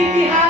ইতিহাস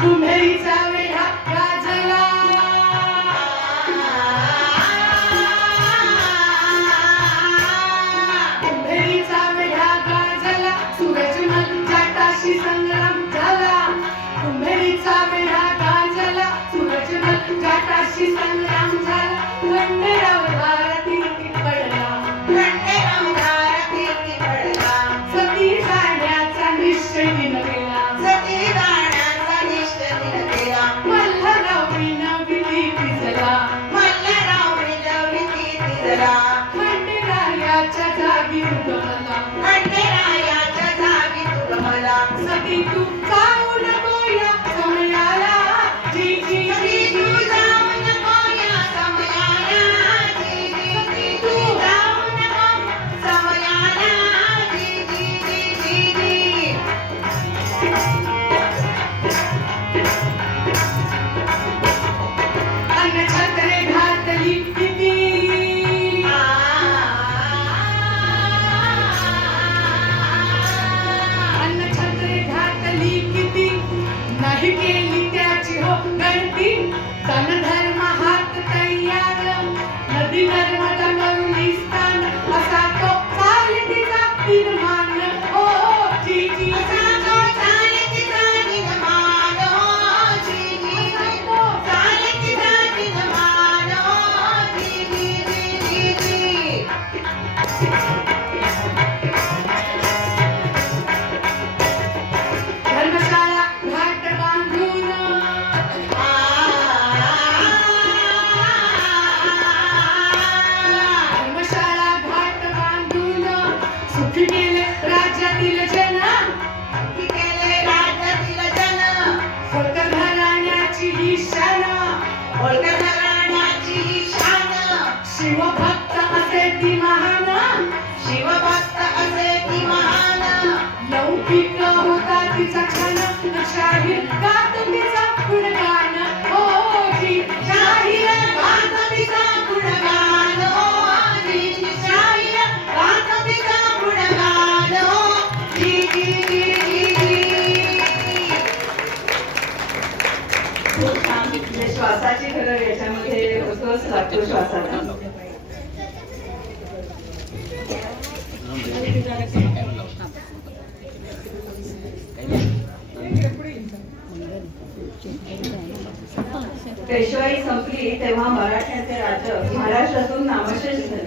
You. सती तू पित्त होता तिचा खान हो शाहीर हो गात तिचा गुणगान. हो जी शाहीर हो, म्हणजे श्वासाची खरं याच्यामध्ये होतोच श्वासाचा पेशवाई संपली तेव्हा मराठ्याचे राज्य महाराष्ट्रातून नामशेष झाले.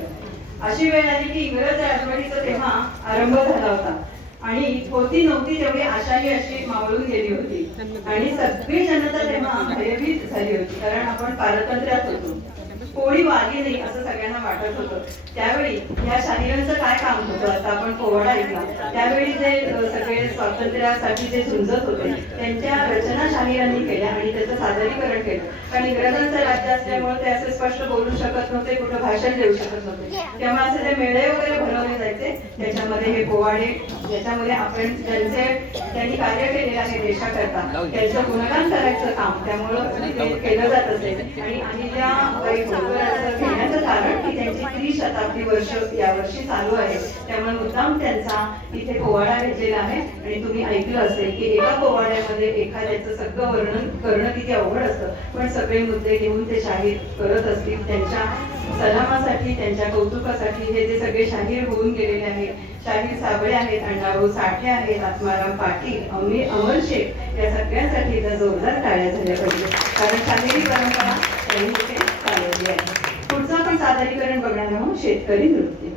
अशी वेळ आली की इंग्रज राजवटीचा तेव्हा आरंभ झाला होता. आणि होती नव्हती तेवढी आशाही अशी मावळून गेली होती. आणि सगळी जनता तेव्हा भयभीत झाली होती कारण आपण पारतंत्र्यात होतो. कोणी वाली नाही असं सगळ्यांना वाटत होतं. त्यावेळी या शाहिरांचं काय काम होतं? आता आपण पोवाडा ऐकला. त्यावेळी जे सगळे स्वातंत्र्यासाठी जे झुंजत होते त्यांच्या रचना शाहिरांनी केल्या आणि त्याचं सादरीकरण केलं कारण इंग्रजांचं राज्य असल्यामुळे ते असे स्पष्ट बोलू शकत नव्हते कुठं भाषण देऊ शकत नव्हते. त्यामुळे असे जे मेळे वगैरे भरवले जायचे त्याच्यामध्ये हे पोवाडे ज्याच्यामध्ये आपण ज्यांचे त्यांनी कार्य केलेलं आहे देशाकरता. त्यांचं गुणगान करायचं काम त्यामुळं ते केलं जात असे. आणि अहिल्याबाई घेण्याचं कारण की त्यांची त्रिशताब्दी वर्ष यावर्षी चालू आहे. त्यामुळे मुद्दाम त्यांचा इथे पोवाडा घेतलेला आहे. आणि तुम्ही ऐकलं असेल की एका पोवाड्यामध्ये एखाद्याचं सगळं वर्णन करणं किती अवघड अवघड असतं. पण सगळे मुद्दे घेऊन ते शाहीर करत असतील. त्यांच्या सलामासाठी त्यांच्या कौतुकासाठी हे जे सगळे शाहीर होऊन गेलेले आहेत. शाहीर साबळे आहेत अण्णाभाऊ साठे आहेत आत्माराम पाटील अमी अमर शेख या सगळ्यांसाठी एकदा जोरदार टाळ्या झाल्या पाहिजे. कारण शाहिरी परंपरा त्यांनी इथे चालवली आहे. पुढचं आपण सादरीकरण बघणार आहोत शेतकरी नृत्य.